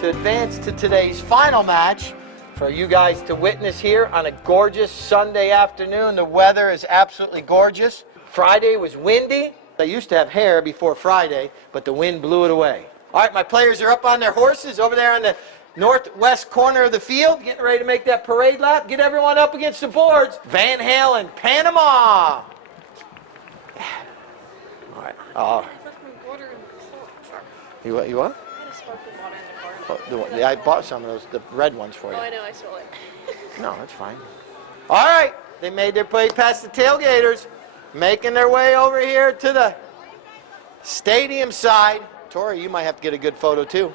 to advance to today's final match for you guys to witness here on a gorgeous Sunday afternoon. The weather is absolutely gorgeous. Friday was windy. I used to have hair before Friday, but the wind blew it away. All right, my players are up on their horses over there on the northwest corner of the field, getting ready to make that parade lap. Get everyone up against the boards. Van Halen, Panama. All right. You what? I had a sparkling water in the car. Oh, I bought some of those, the red ones for you. Oh, I know, I stole it. No, that's fine. All right, they made their way past the tailgaters, making their way over here to the stadium side. Tori, you might have to get a good photo too.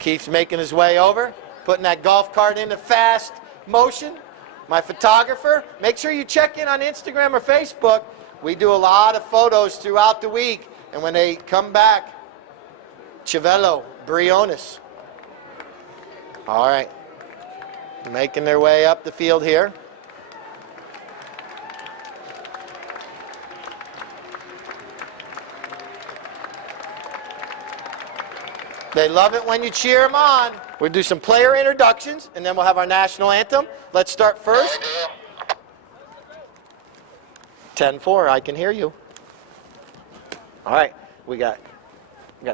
Keith's making his way over, putting that golf cart into fast motion. My photographer, make sure you check in on Instagram or Facebook. We do a lot of photos throughout the week, and when they come back, Chivello, Briones. All right, making their way up the field here. They love it when you cheer them on. We'll do some player introductions, and then we'll have our national anthem. Let's start first. 10-4, I can hear you. All right, we got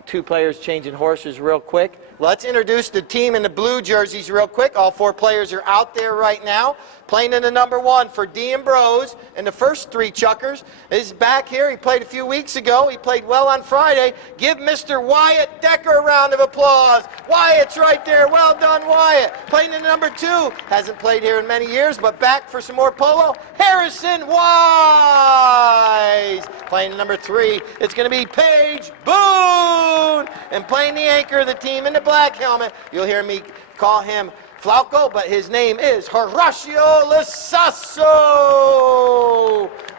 two players changing horses real quick. Let's introduce the team in the blue jerseys real quick. All four players are out there right now. Playing in the number 1 for D'Ambrose, and the first 3 chuckers is back here. He played a few weeks ago. He played well on Friday. Give Mr. Wyatt Decker a round of applause. Wyatt's right there. Well done, Wyatt. Playing in the number 2. Hasn't played here in many years, but back for some more polo. Harrison Wise. Playing in number 3, it's going to be Paige Boone. And playing the anchor of the team in the black helmet, you'll hear me call him Flauco, but his name is Horacio Lasasso.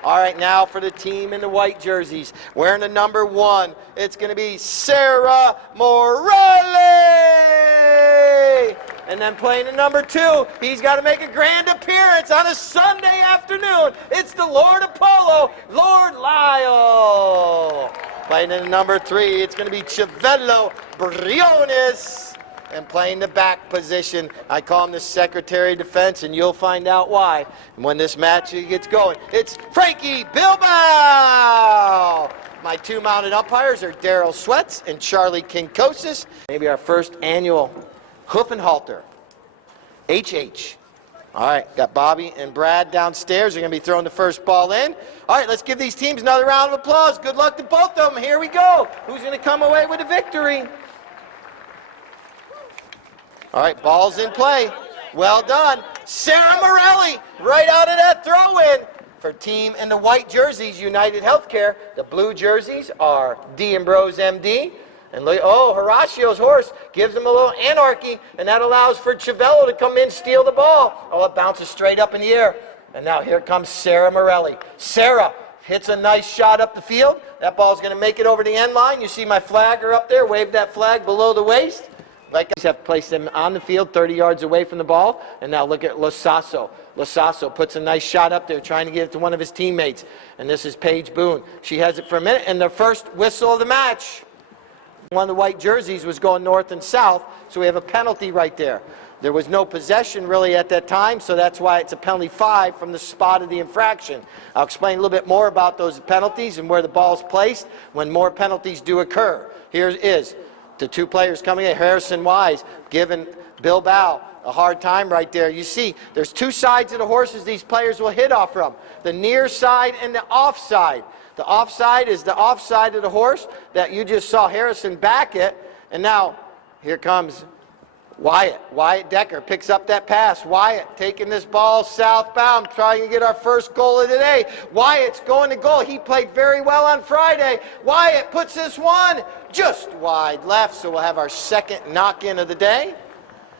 All right, now for the team in the white jerseys. Wearing the number 1, it's going to be Sarah Morelli. And then playing the number 2, he's got to make a grand appearance on a Sunday afternoon. It's the Lord of Polo, Lord Lyle. Playing in the number 3, it's going to be Chivello Briones. And playing the back position, I call him the Secretary of Defense, and you'll find out why. And when this match gets going, it's Frankie Bilbao. My 2 mounted umpires are Daryl Sweats and Charlie Kinkosis. Maybe our first annual hoof and halter, HH. All right, got Bobby and Brad downstairs. They're going to be throwing the first ball in. All right, let's give these teams another round of applause. Good luck to both of them. Here we go. Who's going to come away with a victory? All right, ball's in play. Well done. Sarah Morelli right out of that throw-in for team in the white jerseys, United Healthcare. The blue jerseys are D'Ambrose, MD. And look, oh, Horacio's horse gives him a little anarchy, and that allows for Chivello to come in, steal the ball. Oh, it bounces straight up in the air. And now here comes Sarah Morelli. Sarah hits a nice shot up the field. That ball's going to make it over the end line. You see my flagger up there. Wave that flag below the waist. Like I have placed them on the field 30 yards away from the ball. And now look at Lasasso. Lasasso puts a nice shot up there trying to give it to one of his teammates. And this is Paige Boone. She has it for a minute. And the first whistle of the match. One of the white jerseys was going north and south. So we have a penalty right there. There was no possession really at that time. So that's why it's a penalty 5 from the spot of the infraction. I'll explain a little bit more about those penalties and where the ball's placed when more penalties do occur. Here it is. The 2 players coming in, Harrison Wise, giving Bilbao a hard time right there. You see, there's 2 sides of the horses these players will hit off from. The near side and the off side. The off side is the off side of the horse that you just saw Harrison back it. And now, here comes Wyatt. Wyatt Decker picks up that pass. Wyatt taking this ball southbound, trying to get our first goal of the day. Wyatt's going to goal. He played very well on Friday. Wyatt puts this one just wide left, so we'll have our second knock-in of the day.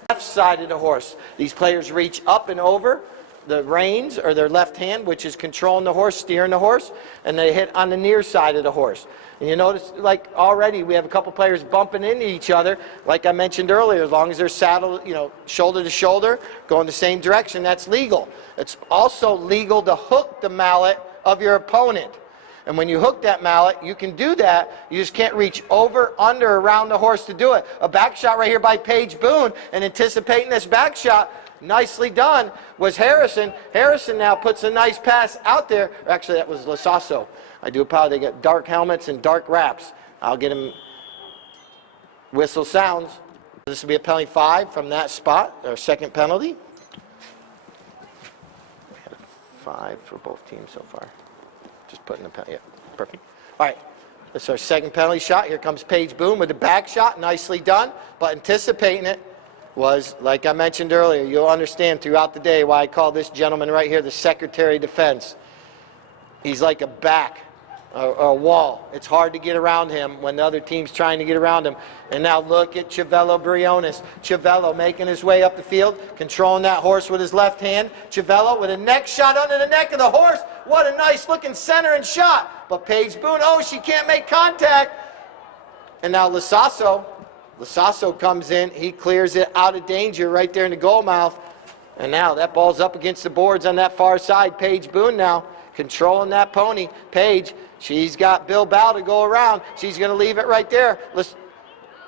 Left side of the horse. These players reach up and over the reins, or their left hand, which is controlling the horse, steering the horse, and they hit on the near side of the horse. And you notice, like already, we have a couple players bumping into each other. Like I mentioned earlier, as long as they're saddled, shoulder to shoulder, going the same direction, that's legal. It's also legal to hook the mallet of your opponent. And when you hook that mallet, you can do that. You just can't reach over, under, around the horse to do it. A back shot right here by Paige Boone, and anticipating this back shot, nicely done, was Harrison. Harrison now puts a nice pass out there. Actually, that was Lasasso. I do apologize. They got dark helmets and dark wraps. I'll get him. Whistle sounds. This will be a penalty 5 from that spot, our second penalty. We had a 5 for both teams so far. Just putting the penalty. Yeah, perfect. All right. This is our second penalty shot. Here comes Paige Boone with the back shot. Nicely done. But anticipating it was, like I mentioned earlier, you'll understand throughout the day why I call this gentleman right here the Secretary of Defense. He's like a back. A wall. It's hard to get around him when the other team's trying to get around him. And now look at Chiavello Briones. Chiavello making his way up the field, controlling that horse with his left hand. Chiavello with a neck shot under the neck of the horse. What a nice looking center and shot. But Paige Boone, oh, she can't make contact. And now Lasasso comes in. He clears it out of danger right there in the goal mouth. And now that ball's up against the boards on that far side. Paige Boone now controlling that pony. Paige, she's got Bilbao to go around. She's going to leave it right there.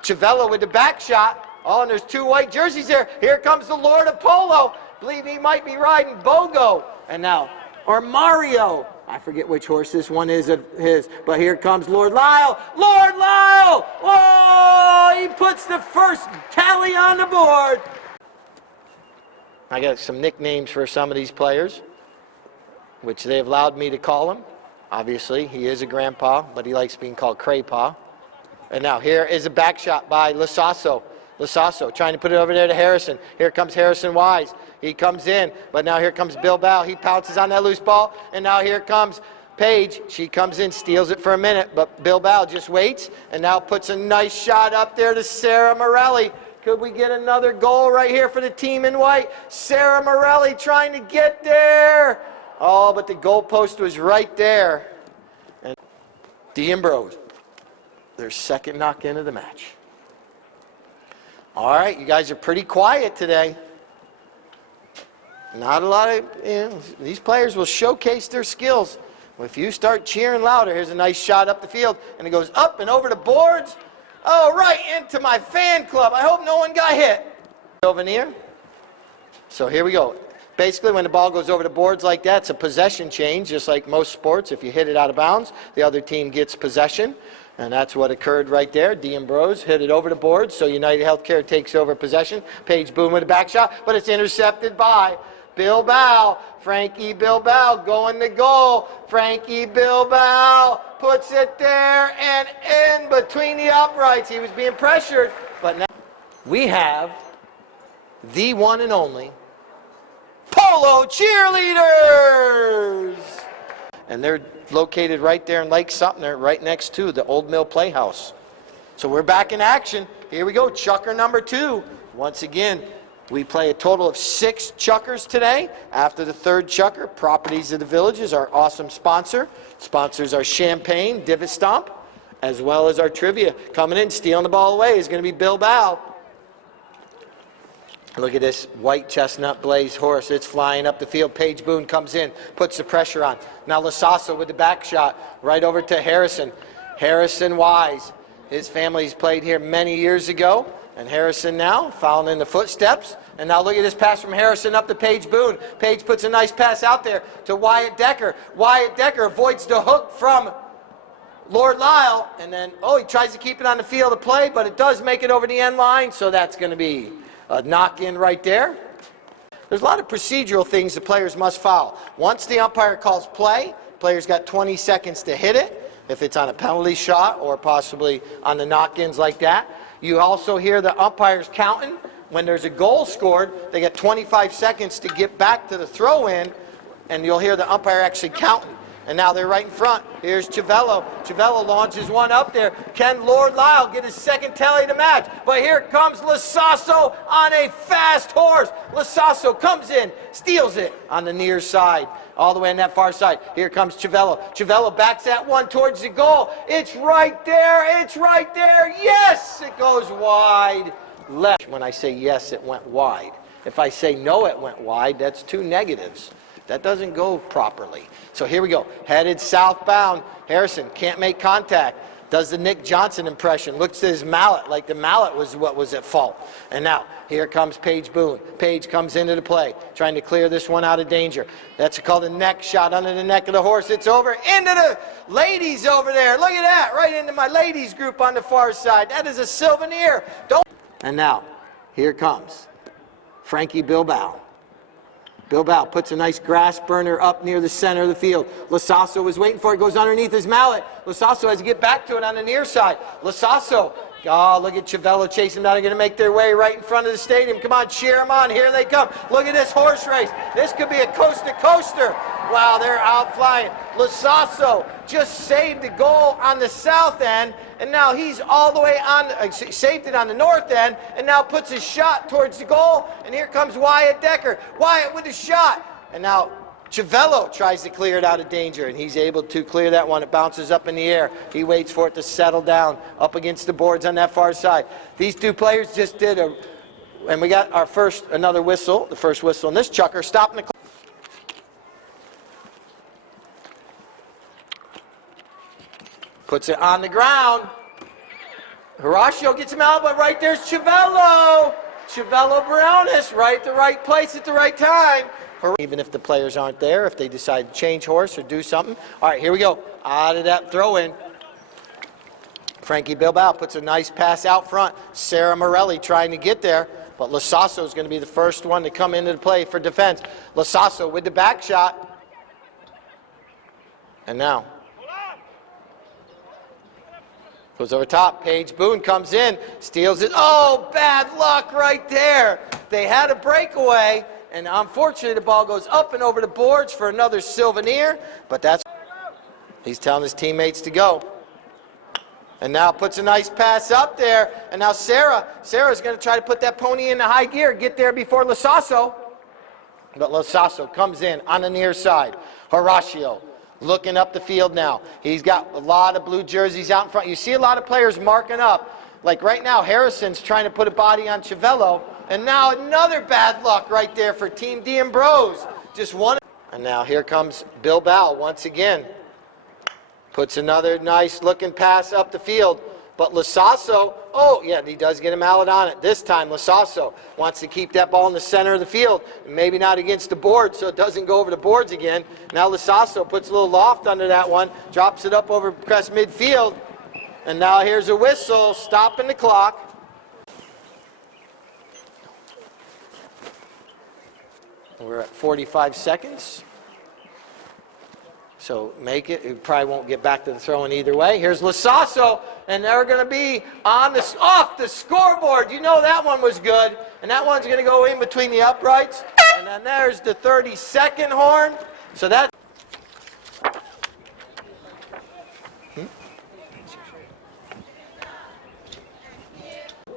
Chiavello with the back shot. Oh, and there's 2 white jerseys there. Here comes the Lord of Polo. Believe he might be riding Bogo. And now, or Mario. I forget which horse this one is of his. But here comes Lord Lyle. Lord Lyle! Oh, he puts the first tally on the board. I got some nicknames for some of these players, which they've allowed me to call him. Obviously, he is a grandpa, but he likes being called Craypaw. And now here is a back shot by Lasasso. Lasasso trying to put it over there to Harrison. Here comes Harrison Wise. He comes in, but now here comes Bilbao. He pounces on that loose ball, and now here comes Paige. She comes in, steals it for a minute, but Bilbao just waits, and now puts a nice shot up there to Sarah Morelli. Could we get another goal right here for the team in white? Sarah Morelli trying to get there. Oh, but the goalpost was right there. And D'Ambrose, their second knock-in of the match. All right, you guys are pretty quiet today. Not a lot of, these players will showcase their skills. If you start cheering louder, here's a nice shot up the field, and it goes up and over the boards. Oh, right into my fan club. I hope no one got hit. Souvenir. So here we go. Basically, when the ball goes over the boards like that, it's a possession change, just like most sports. If you hit it out of bounds, the other team gets possession. And that's what occurred right there. D'Ambrose hit it over the boards, so United Healthcare takes over possession. Paige Boone with a back shot, but it's intercepted by Bilbao. Frankie Bilbao going to goal. Frankie Bilbao puts it there and in between the uprights. He was being pressured, but now we have the one and only Polo cheerleaders. And they're located right there in Lake Sumter, right next to the Old Mill Playhouse. So we're back in action. Here we go, chucker number 2. Once again, we play a total of 6 chuckers today. After the 3rd chucker, Properties of the Village is our awesome sponsor. Sponsors our Champagne, Divot Stomp, as well as our trivia. Coming in, stealing the ball away is going to be Bilbao. Look at this white chestnut blaze horse. It's flying up the field. Paige Boone comes in, puts the pressure on. Now Lasasso with the back shot right over to Harrison. Harrison Wise. His family's played here many years ago. And Harrison now following in the footsteps. And now look at this pass from Harrison up to Paige Boone. Paige puts a nice pass out there to Wyatt Decker. Wyatt Decker avoids the hook from Lord Lyle. And then, he tries to keep it on the field of play, but it does make it over the end line. So that's going to be a knock-in right there. There's a lot of procedural things the players must follow. Once the umpire calls play, players got 20 seconds to hit it, if it's on a penalty shot or possibly on the knock-ins like that. You also hear the umpires counting. When there's a goal scored, they get 25 seconds to get back to the throw-in, and you'll hear the umpire actually counting. And now they're right in front. Here's Chiavello. Chiavello launches one up there. Can Lord Lyle get his second tally to match? But here comes Lasasso on a fast horse. Lasasso comes in, steals it on the near side, all the way on that far side. Here comes Chiavello. Chiavello backs that one towards the goal. It's right there. It's right there. Yes, it goes wide left. When I say yes, it went wide. If I say no, it went wide, that's 2 negatives. That doesn't go properly. So here we go. Headed southbound. Harrison can't make contact. Does the Nick Johnson impression. Looks at his mallet like the mallet was what was at fault. And now here comes Paige Boone. Paige comes into the play, trying to clear this one out of danger. That's called a neck shot under the neck of the horse. It's over into the ladies over there. Look at that, right into my ladies group on the far side. That is a souvenir. Don't. And now here comes Frankie Bilbao. Bilbao puts a nice grass burner up near the center of the field. Lasasso was waiting for it, goes underneath his mallet. Lasasso has to get back to it on the near side. Lasasso, oh, look at Chiavello chasing down. They're going to make their way right in front of the stadium. Come on, cheer them on. Here they come. Look at this horse race. This could be a coast-to-coaster. Wow, they're out flying. Lasasso just saved the goal on the south end, and now he's all the way on, saved it on the north end, and now puts his shot towards the goal, and here comes Wyatt Decker. Wyatt with a shot, and now Chiavello tries to clear it out of danger, and he's able to clear that one. It bounces up in the air. He waits for it to settle down up against the boards on that far side. These two players just did a, and we got our first, another whistle, the first whistle in this chukker, stopping the clock. Puts it on the ground. Horacio gets him out, but right there's Chiavello. Chiavello Brownis, right the right place at the right time. Even if the players aren't there, if they decide to change horse or do something. All right, here we go. Out of that throw-in. Frankie Bilbao puts a nice pass out front. Sarah Morelli trying to get there, but Lasasso is going to be the first one to come into the play for defense. Lasasso with the back shot. And now goes over top. Paige Boone comes in, steals it. Oh, bad luck right there. They had a breakaway, and unfortunately the ball goes up and over the boards for another souvenir, but that's, he's telling his teammates to go. And now puts a nice pass up there, and now Sarah's going to try to put that pony into high gear, get there before Lasasso. But Lasasso comes in on the near side. Horacio looking up the field now. He's got a lot of blue jerseys out in front. You see a lot of players marking up. Like right now, Harrison's trying to put a body on Chiavello. And now another bad luck right there for Team D'Ambrose. Just one. And now here comes Bilbao once again. Puts another nice looking pass up the field. But Lasasso, oh yeah, he does get a mallet on it. This time Lasasso wants to keep that ball in the center of the field. Maybe not against the board so it doesn't go over the boards again. Now Lasasso puts a little loft under that one, drops it up over across midfield. And now here's a whistle, stopping the clock. We're at 45 seconds. So make it. It probably won't get back to the throwing either way. Here's Lasasso, and they're going to be on the off the scoreboard. You know that one was good, and that one's going to go in between the uprights. And then there's the 30-second horn. So that.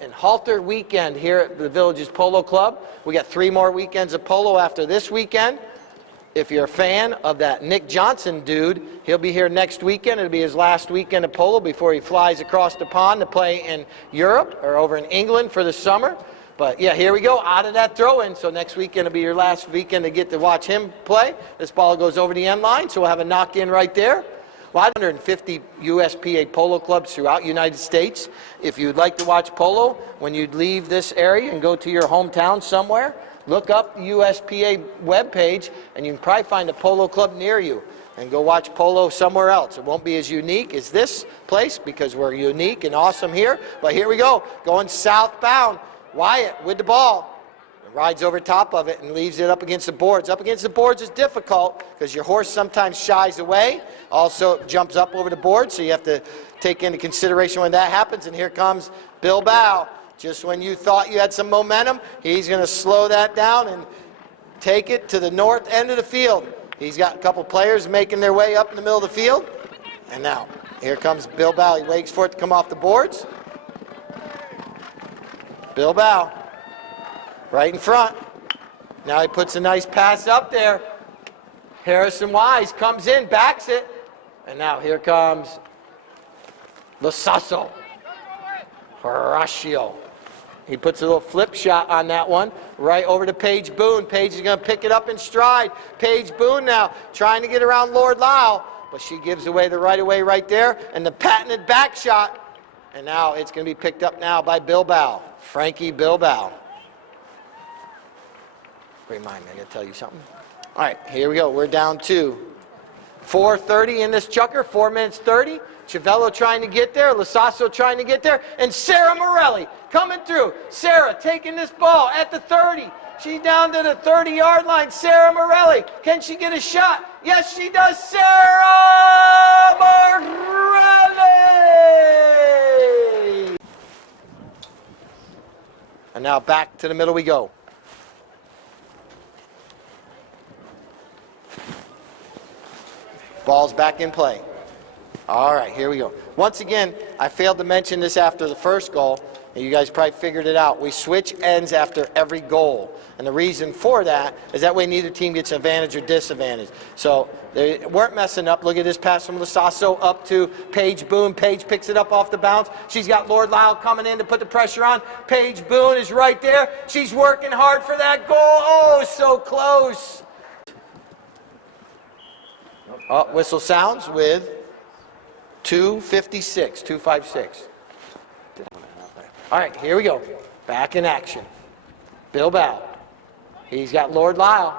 And halter weekend here at the Villages Polo Club. We got 3 more weekends of polo after this weekend. If you're a fan of that Nick Johnson dude, he'll be here next weekend. It'll be his last weekend of polo before he flies across the pond to play in Europe or over in England for the summer. But yeah, here we go, out of that throw-in. So next weekend will be your last weekend to get to watch him play. This ball goes over the end line, so we'll have a knock-in right there. 150 USPA polo clubs throughout the United States. If you'd like to watch polo, when you leave this area and go to your hometown somewhere, look up the USPA webpage, and you can probably find a polo club near you and go watch polo somewhere else. It won't be as unique as this place because we're unique and awesome here. But here we go, going southbound. Wyatt with the ball. Rides over top of it and leaves it up against the boards. Up against the boards is difficult because your horse sometimes shies away. Also jumps up over the board, so you have to take into consideration when that happens. And here comes Bilbao. Just when you thought you had some momentum, he's going to slow that down and take it to the north end of the field. He's got a couple players making their way up in the middle of the field. And now, here comes Bilbao. He waits for it to come off the boards. Bilbao, right in front. Now he puts a nice pass up there. Harrison Wise comes in, backs it. And now here comes Lasasso. Horacio. He puts a little flip shot on that one, right over to Paige Boone. Paige is going to pick it up in stride. Paige Boone now trying to get around Lord Lyle, but she gives away the right of way right there, and the patented back shot. And now it's going to be picked up now by Bilbao, Frankie Bilbao. Remind me, I'm going to tell you something. All right, here we go. We're down to 4:30 in this chucker, 4 minutes 30. Chiavello trying to get there, Lasasso trying to get there, and Sarah Morelli coming through. Sarah taking this ball at the 30. She's down to the 30-yard line. Sarah Morelli, can she get a shot? Yes, she does. Sarah Morelli! And now back to the middle we go. Ball's back in play. All right, here we go. Once again, I failed to mention this after the first goal, and you guys probably figured it out. We switch ends after every goal, and the reason for that is that way neither team gets advantage or disadvantage. So they weren't messing up. Look at this pass from Lasasso up to Paige Boone. Paige picks it up off the bounce. She's got Lord Lyle coming in to put the pressure on. Paige Boone is right there. She's working hard for that goal. Oh, so close. Oh, whistle sounds with 2:56, 2:56. All right, here we go. Back in action. Bilbao. He's got Lord Lyle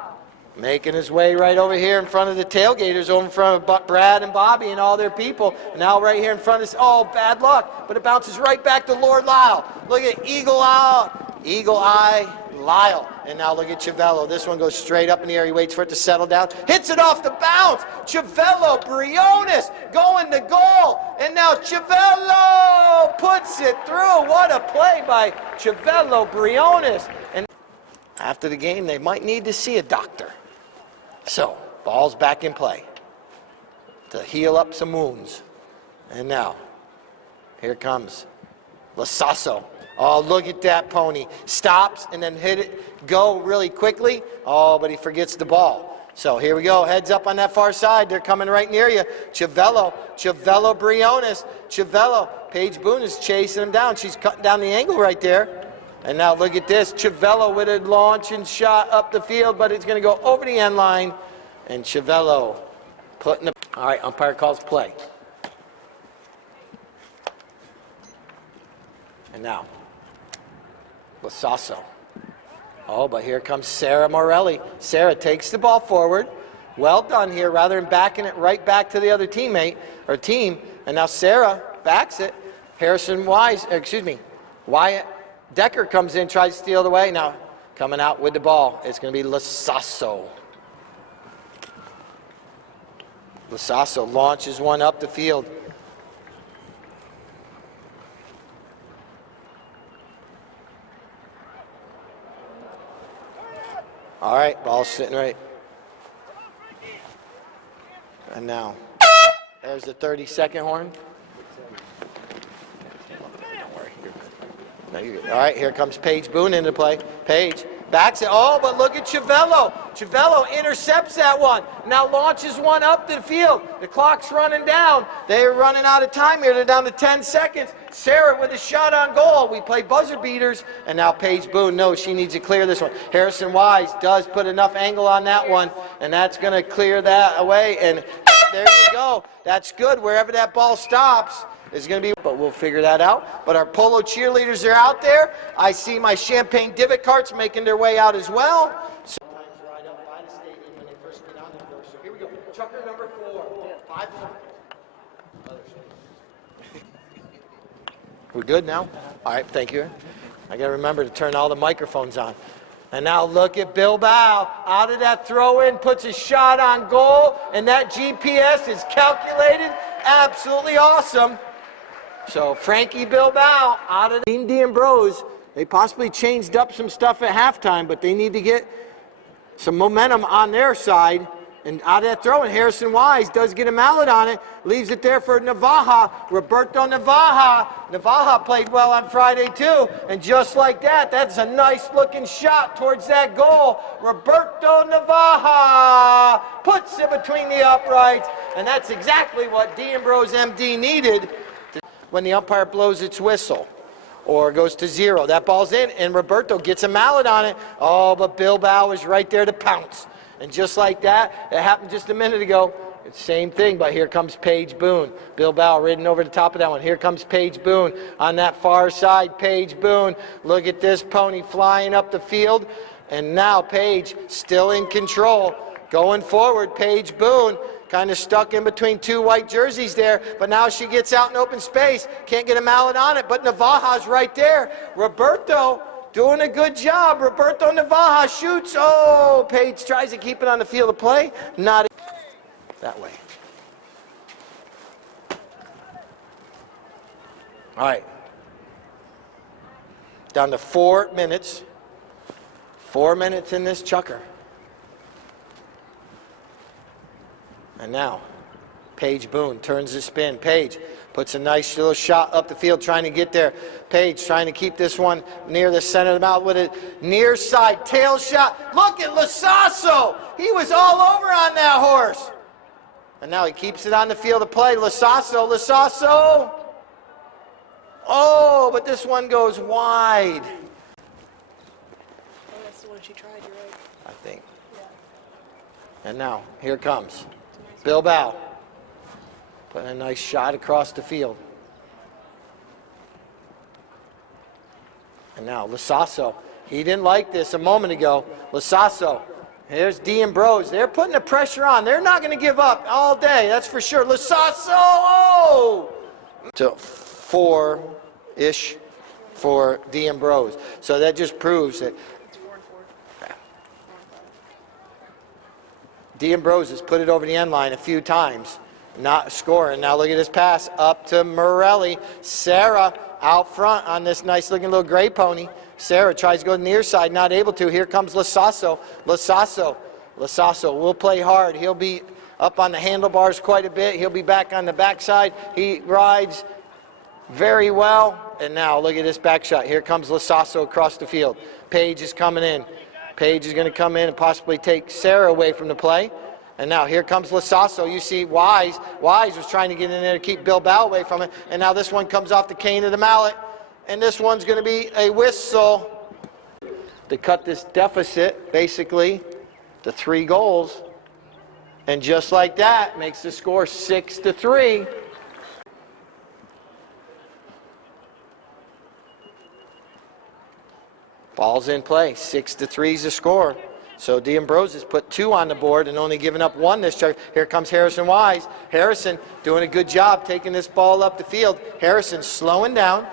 making his way right over here in front of the tailgaters, over in front of Brad and Bobby and all their people. Now right here in front of us, oh, bad luck, but it bounces right back to Lord Lyle. Look at Eagle Eye Lyle. And now look at Chiavello. This one goes straight up in the air. He waits for it to settle down. Hits it off the bounce. Chiavello, Briones going to goal. And now Chiavello puts it through. What a play by Chiavello, Briones. And after the game, they might need to see a doctor. So, ball's back in play to heal up some wounds. And now, here comes Lasasso. Oh, look at that pony. Stops and then hit it, go really quickly. Oh, but he forgets the ball. So here we go. Heads up on that far side. They're coming right near you. Chiavello Briones. Chiavello. Paige Boone is chasing him down. She's cutting down the angle right there. And now look at this. Chiavello with a launching shot up the field, but it's going to go over the end line. And Chiavello putting the... All right, umpire calls play. And now... Lasasso. Oh, but here comes Sarah Morelli. Sarah takes the ball forward. Well done here, rather than backing it right back to the other teammate or team. And now Sarah backs it. Wyatt Decker comes in, tries to steal it away. Now coming out with the ball, it's going to be Lasasso. Lasasso launches one up the field. All right, ball's sitting right. And now, there's the 30-second horn. Don't worry, you're good. No, you're good. All right, here comes Paige Boone into play. Paige backs it. Oh, but look at Chiavello. Chiavello intercepts that one. Now launches one up the field. The clock's running down. They're running out of time here. They're down to 10 seconds. Sarah with a shot on goal. We play buzzer beaters. And now Paige Boone knows she needs to clear this one. Harrison Wise does put enough angle on that one. And that's going to clear that away. And there you go. That's good. Wherever that ball stops is going to be, but we'll figure that out. But our Polo cheerleaders are out there. I see my champagne divot carts making their way out as well. Sometimes ride up by the stadium when they first get on the course. So here we go. Chucker number 4. 5 We're good now? All right, thank you. I got to remember to turn all the microphones on. And now look at Bilbao. Out of that throw-in, puts a shot on goal, and that GPS is calculated. Absolutely awesome. So Frankie Bilbao out of the Team D'Ambrose. They possibly changed up some stuff at halftime, but they need to get some momentum on their side. And out of that throw, and Harrison Wise does get a mallet on it, leaves it there for Navaja, Roberto Navaja. Navaja played well on Friday too, and just like that, that's a nice looking shot towards that goal. Roberto Navaja puts it between the uprights, and that's exactly what D'Ambrose MD needed when the umpire blows its whistle. or goes to 0. That ball's in, and Roberto gets a mallet on it. Oh, but Bilbao is right there to pounce. And just like that, it happened just a minute ago. It's the same thing, but here comes Paige Boone. Bilbao ridden over the top of that one. Here comes Paige Boone on that far side. Paige Boone, look at this pony flying up the field. And now Paige still in control. Going forward, Paige Boone kind of stuck in between two white jerseys there, but now she gets out in open space. Can't get a mallet on it, but Navaja's right there. Roberto doing a good job. Roberto Navaja shoots. Oh, Paige tries to keep it on the field of play. Not that way. All right. Down to 4 minutes. 4 minutes in this chukker. And now, Paige Boone turns the spin. Paige puts a nice little shot up the field trying to get there. Paige trying to keep this one near the center of the mouth with a near side tail shot. Look at Lasasso. He was all over on that horse. And now he keeps it on the field of play. Lasasso. Oh, but this one goes wide. Oh, that's the one she tried, you're right. I think. Yeah. And now, here comes Bilbao. Putting a nice shot across the field. And now, Lasasso. He didn't like this a moment ago. Lasasso. Here's D'Ambrose. They're putting the pressure on. They're not going to give up all day, that's for sure. Lasasso! Oh! To 4-ish for D'Ambrose. So that just proves that It's 4 and 4. D'Ambrose has put it over the end line a few times, not scoring. Now look at this pass up to Morelli. Sarah out front on this nice looking little gray pony. Sarah tries to go to the near side, not able to. Here comes Lasasso. Lasasso will play hard. He'll be up on the handlebars quite a bit. He'll be back on the backside. He rides very well. And now look at this back shot. Here comes Lasasso across the field. Paige is coming in. Paige is going to come in and possibly take Sarah away from the play. And now here comes Lasasso. You see Wise. Wise was trying to get in there to keep Bilbao away from it. And now this one comes off the cane of the mallet. And this one's going to be a whistle to cut this deficit, basically, to 3 goals. And just like that, makes the score 6-3. Ball's in play. 6-3 is the score. So D'Ambrose has put 2 on the board and only given up 1 this check. Here comes Harrison Wise. Harrison doing a good job taking this ball up the field. Harrison slowing down,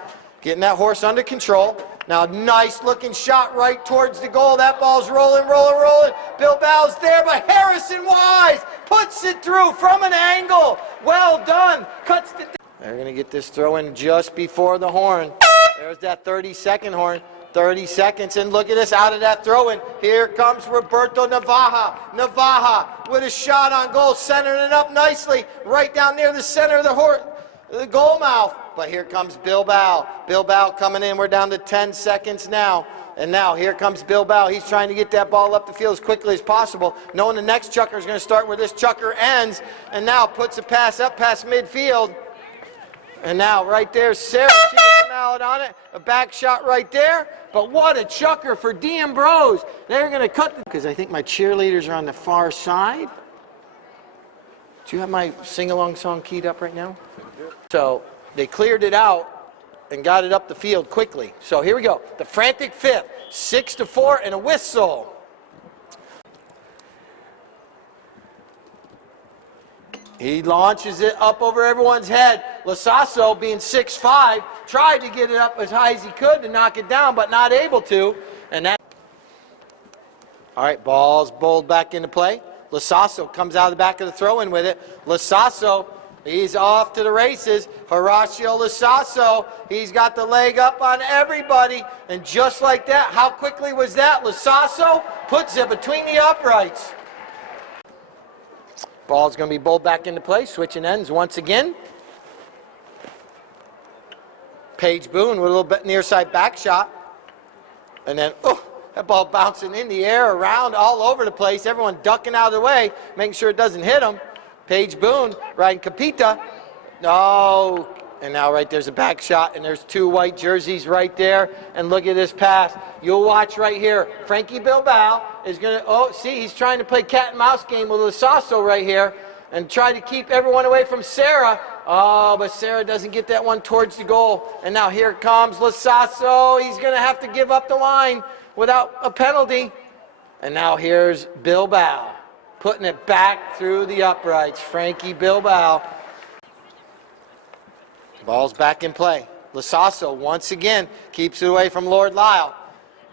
getting that horse under control. Now nice looking shot right towards the goal. That ball's rolling. Bilbao's there, but Harrison Wise puts it through from an angle. Well done. Cuts the... They're going to get this throw in just before the horn. There's that 30-second horn. 30 seconds, and look at this out of that throw-in. Here comes Roberto Navaja. Navaja with a shot on goal, centering it up nicely, right down near the center of the goal mouth. But here comes Bilbao. Bilbao coming in. We're down to 10 seconds now. And now here comes Bilbao. He's trying to get that ball up the field as quickly as possible, knowing the next chukker is going to start where this chukker ends, and now puts a pass up past midfield. And now right there, Sarah, she gets a mallet on it. A back shot right there. But what a chukker for D'Ambrose. They're going to cut the... Because I think my cheerleaders are on the far side. Do you have my sing-along song keyed up right now? So they cleared it out and got it up the field quickly. So here we go. The frantic 5th. 6-4 and a whistle. He launches it up over everyone's head. Lasasso, being 6'5", tried to get it up as high as he could to knock it down, but not able to. And that. All right, ball's bowled back into play. Lasasso comes out of the back of the throw-in with it. Lasasso, he's off to the races. Horacio Lasasso, he's got the leg up on everybody. And just like that, how quickly was that? Lasasso puts it between the uprights. Ball's going to be bowled back into play, switching ends once again. Paige Boone with a little bit near side back shot. And then, that ball bouncing in the air, around, all over the place. Everyone ducking out of the way, making sure it doesn't hit them. Paige Boone riding Capita. No, And now right there's a back shot, and there's two white jerseys right there. And look at this pass. You'll watch right here. Frankie Bilbao is going to, oh, see, he's trying to play cat and mouse game with Lasasso right here and try to keep everyone away from Sarah. Oh, but Sarah doesn't get that one towards the goal. And now here comes Lasasso. He's going to have to give up the line without a penalty. And now here's Bilbao putting it back through the uprights. Frankie Bilbao. Ball's back in play. Lasasso once again keeps it away from Lord Lyle.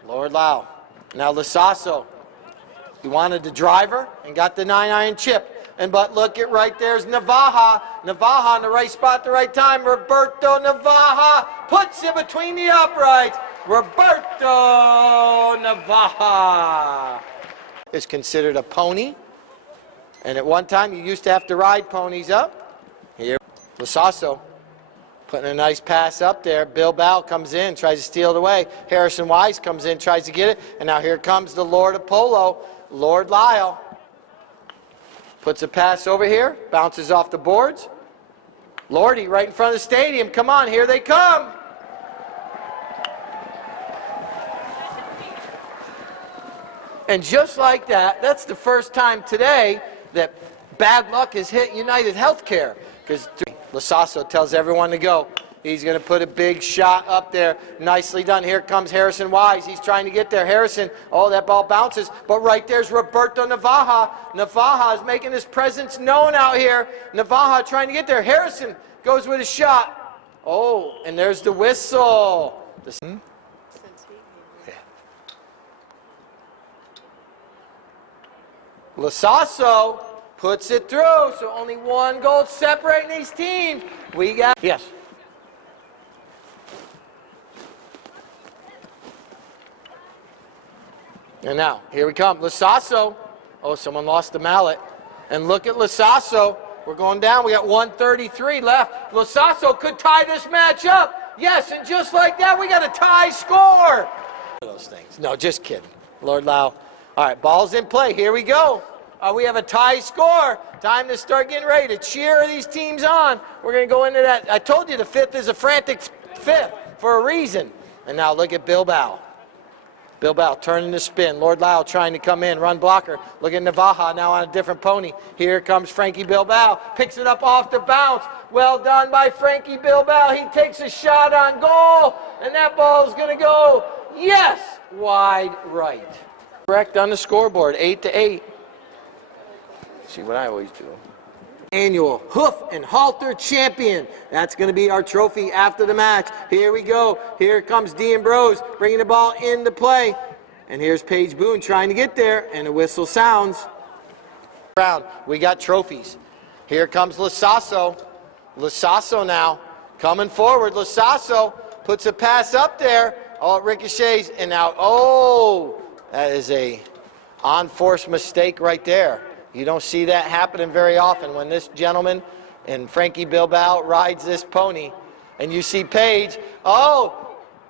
Lord Lyle. Now Lasasso. He wanted the driver and got the 9-iron chip. But look at right there's Navaja. Navaja in the right spot at the right time. Roberto Navaja puts it between the uprights. Roberto Navaja is considered a pony. And at one time you used to have to ride ponies up. Here, Lasasso putting a nice pass up there. Bilbao comes in, tries to steal it away. Harrison Wise comes in, tries to get it. And now here comes the Lord of Polo, Lord Lyle. Puts a pass over here, bounces off the boards. Lordy right in front of the stadium. Come on, here they come. And just like that, that's the first time today that bad luck has hit United Healthcare. Because Lasasso tells everyone to go. He's going to put a big shot up there. Nicely done. Here comes Harrison Wise. He's trying to get there. Harrison, oh, that ball bounces. But right there's Roberto Navaja. Navaja is making his presence known out here. Navaja trying to get there. Harrison goes with a shot. Oh, and there's the whistle. Lasasso puts it through. So only one goal separating these teams. We got... Yes. And now, here we come. Lasasso. Oh, someone lost the mallet. And look at Lasasso. We're going down. We got 1:33 left. Lasasso could tie this match up. Yes, and just like that, we got a tie score. Those things. No, just kidding. Lord Lau. All right, ball's in play. Here we go. We have a tie score. Time to start getting ready to cheer these teams on. We're going to go into that. I told you the fifth is a frantic fifth for a reason. And now look at Bilbao. Bilbao turning the spin. Lord Lyle trying to come in. Run blocker. Look at Navaja now on a different pony. Here comes Frankie Bilbao. Picks it up off the bounce. Well done by Frankie Bilbao. He takes a shot on goal. And that ball is going to go, yes, wide right. Correct on the scoreboard. 8-8. See what I always do. Annual hoof and halter champion. That's going to be our trophy after the match. Here we go. Here comes D'Ambrose bringing the ball into play. And here's Paige Boone trying to get there. And the whistle sounds. We got trophies. Here comes Lasasso. Lasasso now coming forward. Lasasso puts a pass up there. Oh, it ricochets. And now, oh, that is a on-force mistake right there. You don't see that happening very often when this gentleman and Frankie Bilbao rides this pony. And you see Paige. Oh,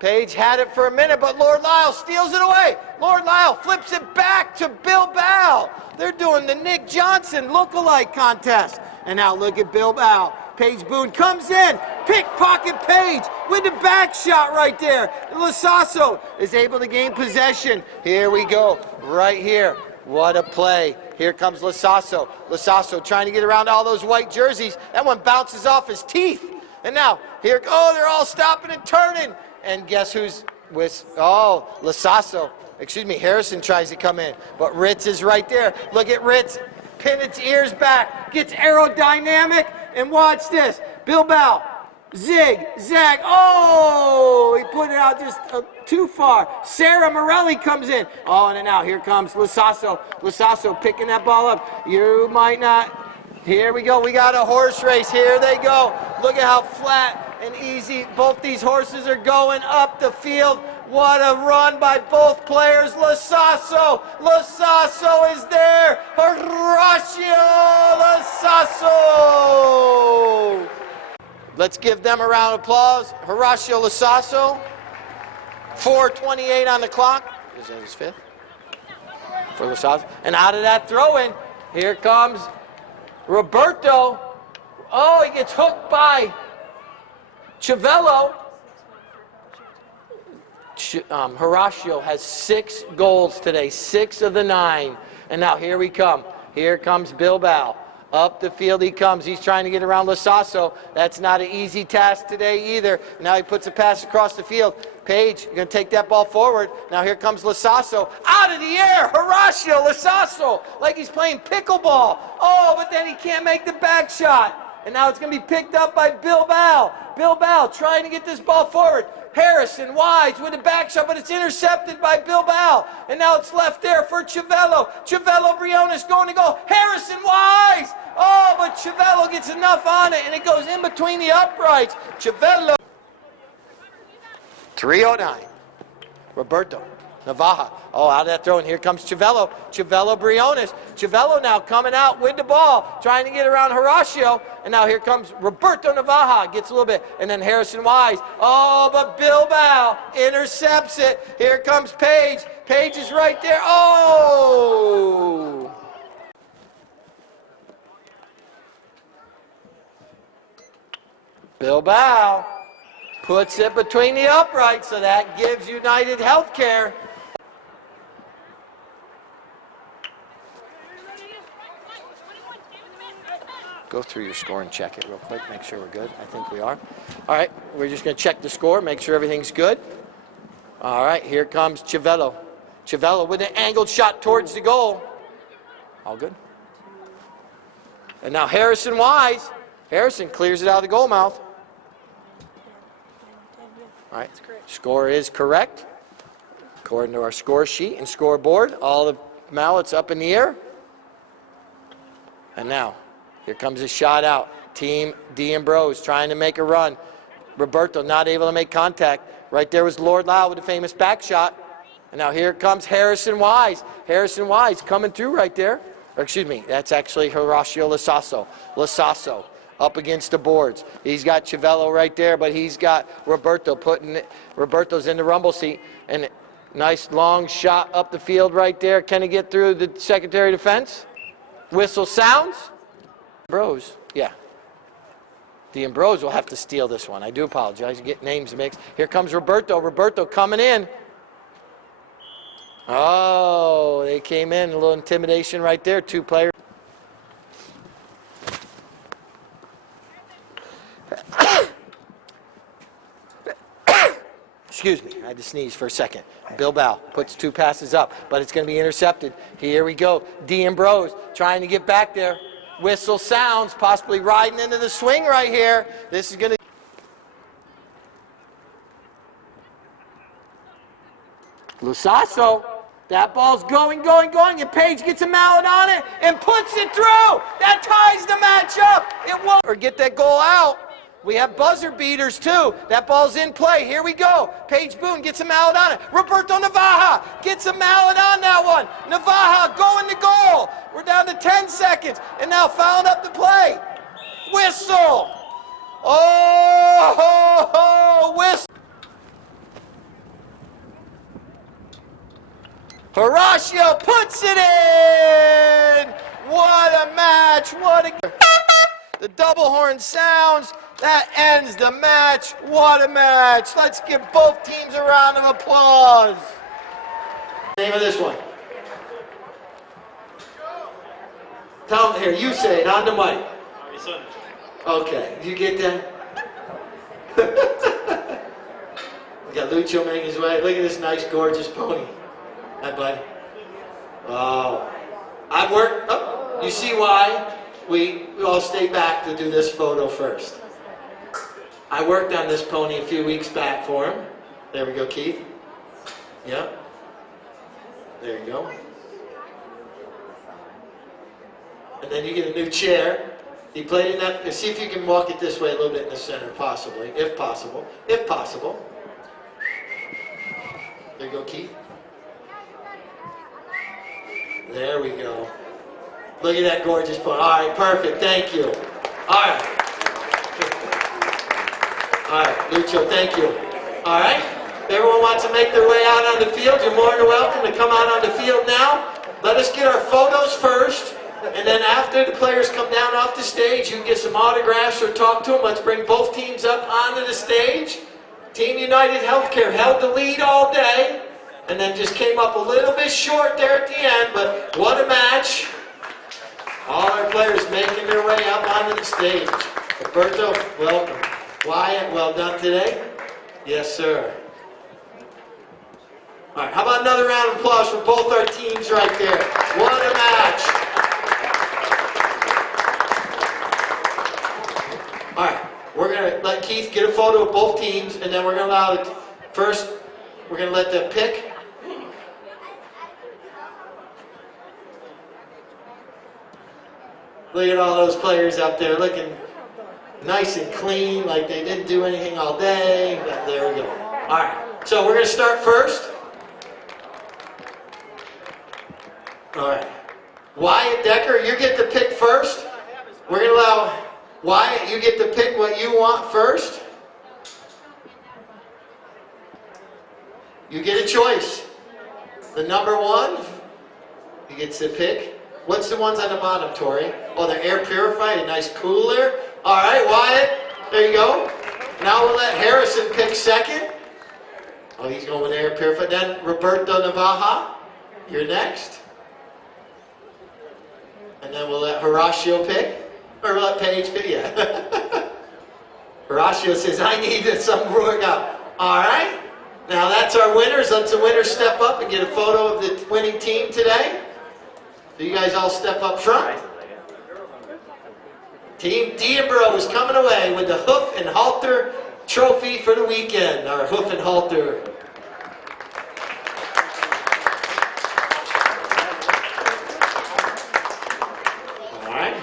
Paige had it for a minute, but Lord Lyle steals it away. Lord Lyle flips it back to Bilbao. They're doing the Nick Johnson look-alike contest. And now look at Bilbao. Paige Boone comes in. Pickpocket Paige with the back shot right there. Lasasso is able to gain possession. Here we go. Right here. What a play. Here comes Lasasso. Lasasso trying to get around all those white jerseys. That one bounces off his teeth. And now, here, oh, they're all stopping and turning. And guess who's with, oh, Lasasso. Excuse me, Harrison tries to come in. But Ritz is right there. Look at Ritz. Pin its ears back. Gets aerodynamic. And watch this. Bilbao. Zig, zag, oh, he put it out just too far. Sarah Morelli comes in. Oh, and now here comes Lasasso. Lasasso picking that ball up. You might not. Here we go. We got a horse race. Here they go. Look at how flat and easy both these horses are going up the field. What a run by both players. Lasasso. Lasasso is there. Horacio Lasasso. Let's give them a round of applause. Horacio Lasasso, 4:28 on the clock. Is that his fifth? For Lasasso. And out of that throw-in, here comes Roberto. Oh, he gets hooked by Civello. Horacio has 6 goals today, 6 of the 9. And now here we come. Here comes Bilbao. Up the field he comes. He's trying to get around Lasasso. That's not an easy task today either. Now he puts a pass across the field. Page, you're going to take that ball forward. Now here comes Lasasso. Out of the air. Horacio Lasasso. Like he's playing pickleball. Oh, but then he can't make the back shot. And now it's going to be picked up by Bilbao. Bilbao trying to get this ball forward. Harrison Wise with a back shot, but it's intercepted by Bilbao. And now it's left there for Civello. Civello Briones going to go. Harrison Wise! Oh, but Civello gets enough on it, and it goes in between the uprights. Civello. 3:09. Roberto Navaja. Oh, out of that throw, and here comes Civello. Civello Briones. Civello now coming out with the ball, trying to get around Horacio. And now here comes Roberto Navaja. Gets a little bit. And then Harrison Wise. Oh, but Bilbao intercepts it. Here comes Page. Page is right there. Oh! Bilbao puts it between the uprights, so that gives United Healthcare. Go through your score and check it real quick. Make sure we're good. I think we are. All right, we're just going to check the score, make sure everything's good. All right, here comes Civello. Civello with an angled shot towards the goal. All good. And now Harrison Wise. Harrison clears it out of the goal mouth. All right, score is correct. According to our score sheet and scoreboard, all the mallets up in the air. And now, here comes a shot out. Team D'Ambrose trying to make a run. Roberto not able to make contact. Right there was Lord Lau with the famous back shot. And now here comes Harrison Wise. Harrison Wise coming through right there. Or excuse me, that's actually Horacio Lasasso. Lasasso up against the boards. He's got Civello right there, but he's got Roberto putting it. Roberto's in the rumble seat. And nice long shot up the field right there. Can he get through the Secretary of Defense? Whistle sounds. D'Ambrose, yeah. D'Ambrose will have to steal this one. I do apologize. You get names mixed. Here comes Roberto. Roberto coming in. Oh, they came in. A little intimidation right there. 2 players. Excuse me, I had to sneeze for a second. Bilbao puts 2 passes up, but it's going to be intercepted. Here we go. D'Ambrose trying to get back there. Whistle sounds, possibly riding into the swing right here. This is going to... Lasasso, that ball's going, and Page gets a mallet on it and puts it through. That ties the match up. It won't... Or get that goal out. We have buzzer beaters too. That ball's in play. Here we go. Paige Boone gets a mallet on it. Roberto Navaja gets a mallet on that one. Navaja going to goal. We're down to 10 seconds. And now fouling up the play. Whistle. Oh, whistle. Horacio puts it in. What a match. What a... The double horn sounds. That ends the match. What a match. Let's give both teams a round of applause. Name of this one. Tell me here, you say it on the mic. Okay, you get that? We got Lucho making his way. Look at this nice, gorgeous pony. Hi, buddy. Oh. I've worked, oh, you see why we all stay back to do this photo first. I worked on this pony a few weeks back for him. There we go, Keith. Yeah. There you go. And then you get a new chair. He played in that. See if you can walk it this way a little bit in the center, possibly, if possible. If possible. There you go, Keith. There we go. Look at that gorgeous pony. All right, perfect. Thank you. All right. All right, Lucho, thank you. All right, everyone wants to make their way out on the field. You're more than welcome to come out on the field now. Let us get our photos first. And then after the players come down off the stage, you can get some autographs or talk to them. Let's bring both teams up onto the stage. Team United Healthcare held the lead all day and then just came up a little bit short there at the end, but what a match. All our players making their way up onto the stage. Roberto, welcome. Wyatt, well done today. Yes, sir. All right, how about another round of applause for both our teams right there. What a match. All right, we're going to let Keith get a photo of both teams, and then we're going to allow it. First, we're going to let them pick. Look at all those players up there looking nice and clean, like they didn't do anything all day. But there we go. All right, so we're going to start first. All right. Wyatt Decker, you get to pick first. We're going to allow Wyatt, you get to pick what you want first. You get a choice. The number one, he gets to pick. What's the ones on the bottom, Tori? Oh, they're air purified, a nice cooler. All right, Wyatt, there you go. Now we'll let Harrison pick second. Oh, he's going with air purified. Then Roberto Navaja, you're next. And then we'll let Horacio pick. Or we'll let Paige pick, yeah. Horacio says, I need some workout. All right. Now that's our winners. Let the winners step up and get a photo of the winning team today. So you guys all step up front. Team D'Ambro is coming away with the Hoof and Halter trophy for the weekend. Our Hoof and Halter. All right.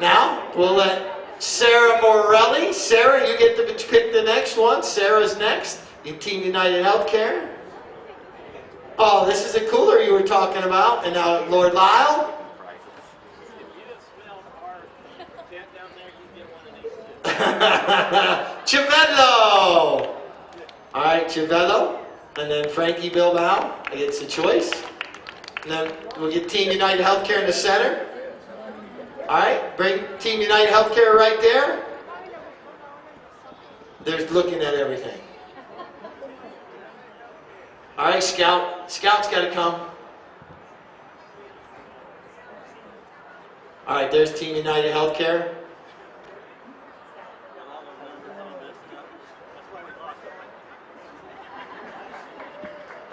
Now we'll let Sarah Morelli. Sarah, you get to pick the next one. Sarah's next in Team United Healthcare. Oh, this is a cooler you were talking about. And now Lord Lyle. Chivello. All right, Chivello. And then Frankie Bilbao gets the choice. And then we'll get Team United Healthcare in the center. All right, bring Team United Healthcare right there. They're looking at everything. All right, Scout. Scout's got to come. All right, there's Team United Healthcare.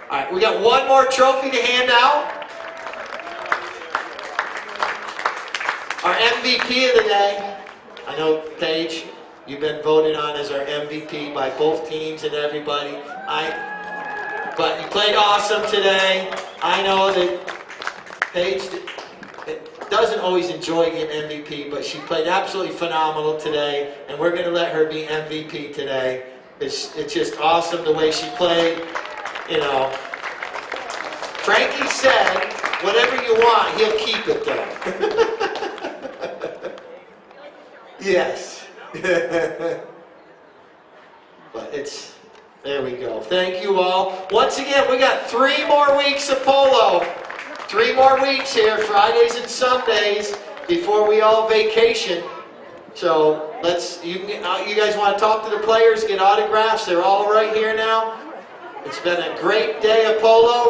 All right, we got one more trophy to hand out. Our MVP of the day. I know, Paige, you've been voted on as our MVP by both teams and everybody. But you played awesome today. I know that Paige doesn't always enjoy getting MVP, but she played absolutely phenomenal today, and we're going to let her be MVP today. It's just awesome the way she played. You know, Frankie said, whatever you want, he'll keep it though. Yes. But there we go. Thank you all. Once again, we got 3 more weeks of polo. 3 more weeks here, Fridays and Sundays, before we all vacation. So you guys want to talk to the players, get autographs? They're all right here now. It's been a great day of polo.